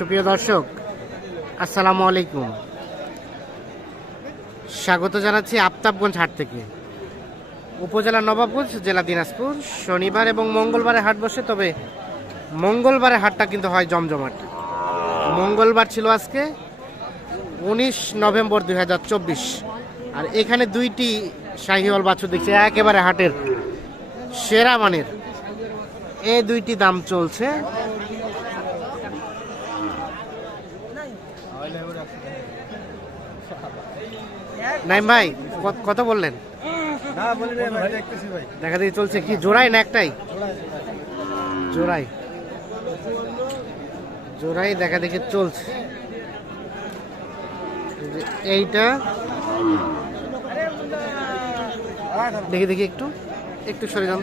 সুপ্রিয় দর্শক, আসসালামু আলাইকুম। স্বাগত জানাচ্ছি আফতাবগঞ্জ হাট থেকে। উপজেলা নবাবগঞ্জ, জেলা দিনাজপুর। শনিবার এবং মঙ্গলবারে হাট বসে, তবে মঙ্গলবারে হাটটা কিন্তু হয় জমজমাট। মঙ্গলবার ছিল আজকে 19 নভেম্বর 2024। আর এখানে দুইটি শাহিওয়াল বাছুর দেখছি, একেবারে হাটের সেরা মানের। এই দুইটি দাম চলছে। নাইম ভাই, কত বললেন? দেখা দেখি চলছে কি জোড়াই না একটাই? জোড়াই জোড়াই দেখা দেখি চলছে। এইটা দেখি দেখি একটু একটু সরে যান।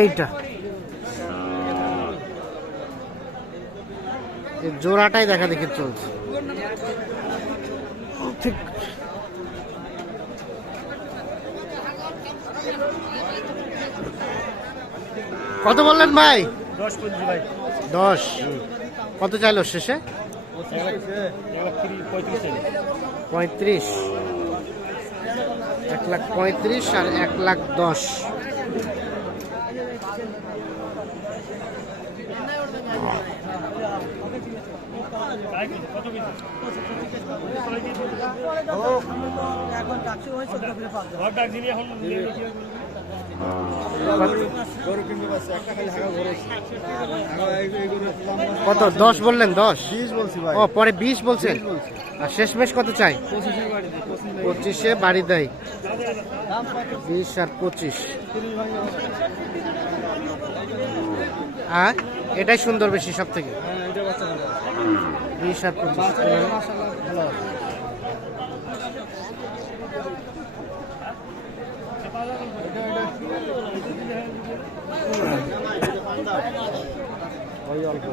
এইটা জোড়াটাই দেখা দেখি চলছে। ঠিক কত বললেন ভাই? 10। কত চাইলো শেষে? 35। 1,35,000 আর 1,10,000। কত? 10 বললেন? 10 ও পরে 20 বলছেন। আর শেষমেশ কত চাই? 25-এ বাড়ি দেয়। 20 আর 25। আর এটাই সুন্দর বেশি সব থেকে। 20 আর 25। অল্প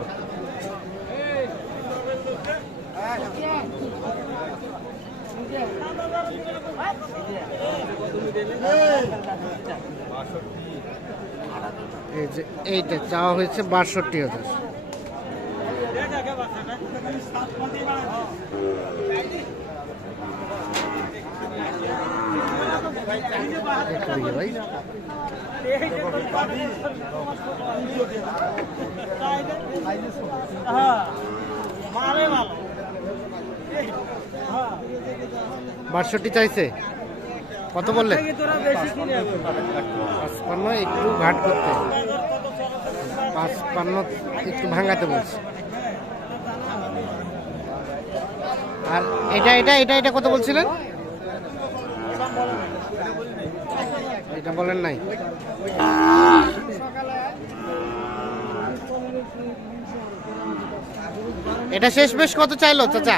এই যে এইটা চাওয়া হয়েছে 62,000। ভাই বাষট্টি চাইছে। কত বললেন? 55। একটু ঘাট করতে 55 একটু ভাঙাতে বলছে। আর এটা এটা এটা এটা কত বলছিলেন? এটা বলেন নাই। এটা শেষ বেশ কত চাইলো চাচা?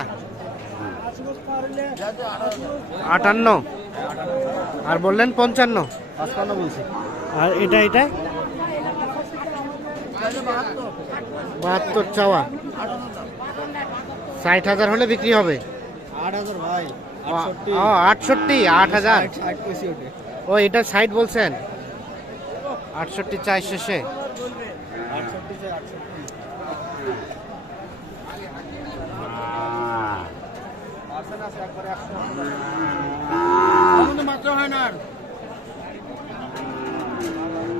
58। আর বললেন 55। বলছি। আর এটা এটা 72 চাওয়া। 60,000 হলে বিক্রি হবে। 8,000 ভাই। 68। 8,000। ও এটা 60 বলছেন। 68 চাই শেষে।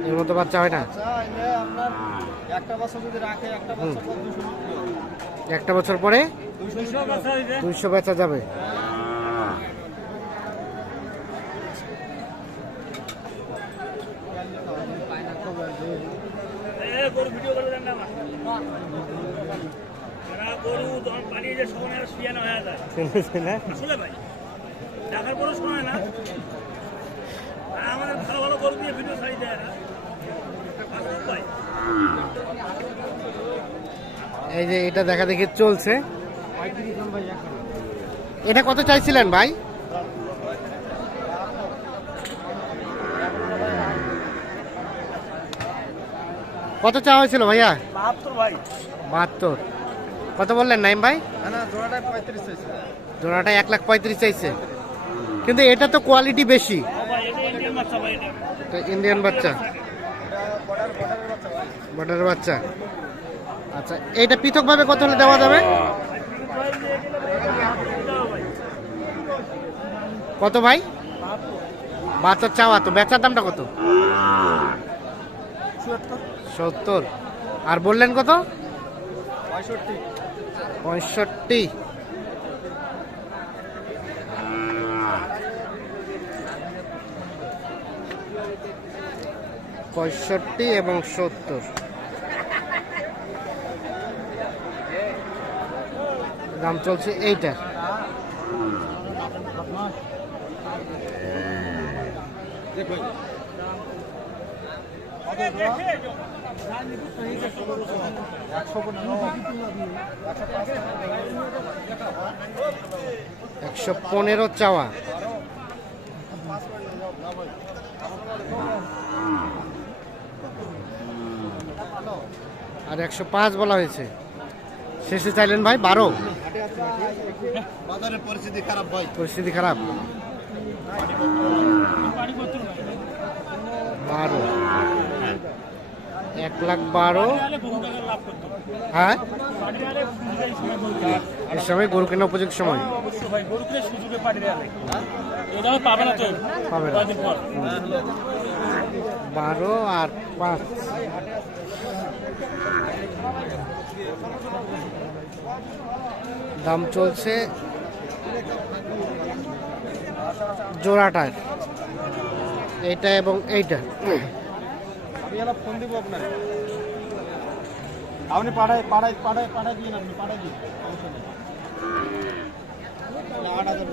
এর মতো বাচ্চা হয় না। একটা বছর পরে 200 বেচা যাবে। এই যে এটা দেখা দেখি চলছে। এটা কত চাইছিলেন ভাই? কত চাওয়া হয়েছিল ভাইয়া? 72। কত বললেন নাইম ভাই? জোড়াটায় 1,35,000 চাইছে, কিন্তু এটা তো কোয়ালিটি বেশি। ইন্ডিয়ান বাচ্চা। বর্ডারের বাচ্চা। আচ্ছা, এইটা পৃথকভাবে কত হলে দেওয়া যাবে? কত ভাই? 72 চাওয়া, তো বেচার দামটা কত? 70। আর বললেন কত? 65। পঁয়ষট্টি এবং 70। দাম চলছে এইটা। $115 চাওয়া। আর 105 বলা হয়েছে। শেষে চাইলেন ভাই 12। বাজারের পরিস্থিতি খারাপ ভাই। পরিস্থিতি খারাপ। 12, 1,12,000। হ্যাঁ, এই সময় গরু কেনা উপযোগী সময় পাবে না। 12 আর 5। দাম চলছে জোড়াটার, এইটা এবং এইটা। ফোন দিব আপনার, আপনি পাঠায় পাঠায় পাঠায় পাঠায় দিন, আপনি পাঠায় দিন। 8,000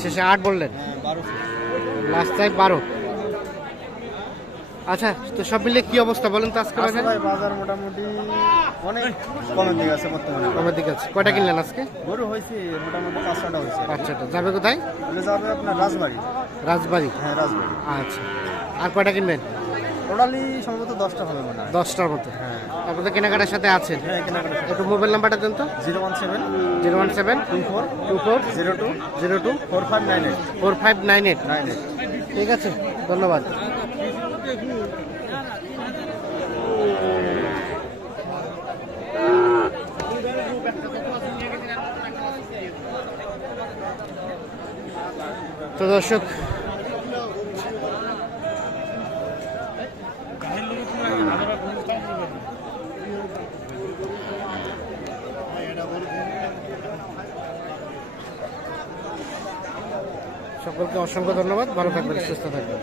শেষে 8 বললেন। 12। Last time 12। আচ্ছা, তো সব মিলে কি অবস্থা বলেন তো আজকে বাজারে? ভাই বাজার মোটামুটি অনেক কমের দিকে আছে বর্তমানে। কমের দিকে আছে। কয়টা কিনলেন আজকে? গরু হয়েছে মোটামুটি 5-6টা হয়েছে। 5টা। যাবে কোথায়? বলে যাবে আপনার রাজবাড়ি। রাজবাড়ি। হ্যাঁ, রাজবাড়ি। আচ্ছা, আর কয়টা কিনবেন? টোটালি সম্ভবত 10টা হবে মনে হয়। 10টার মতো। হ্যাঁ, আপনাদের কেনাকাটার সাথে আছেন? হ্যাঁ, কেনাকাটা একটু মোবাইল নাম্বারটা দেন তো। 017 017 24 24 02 02 4598 4598। 98। ঠিক আছে, ধন্যবাদ। তো দর্শক, সকলকে অসংখ্য ধন্যবাদ। ভালো থাকবেন, সুস্থ থাকবেন।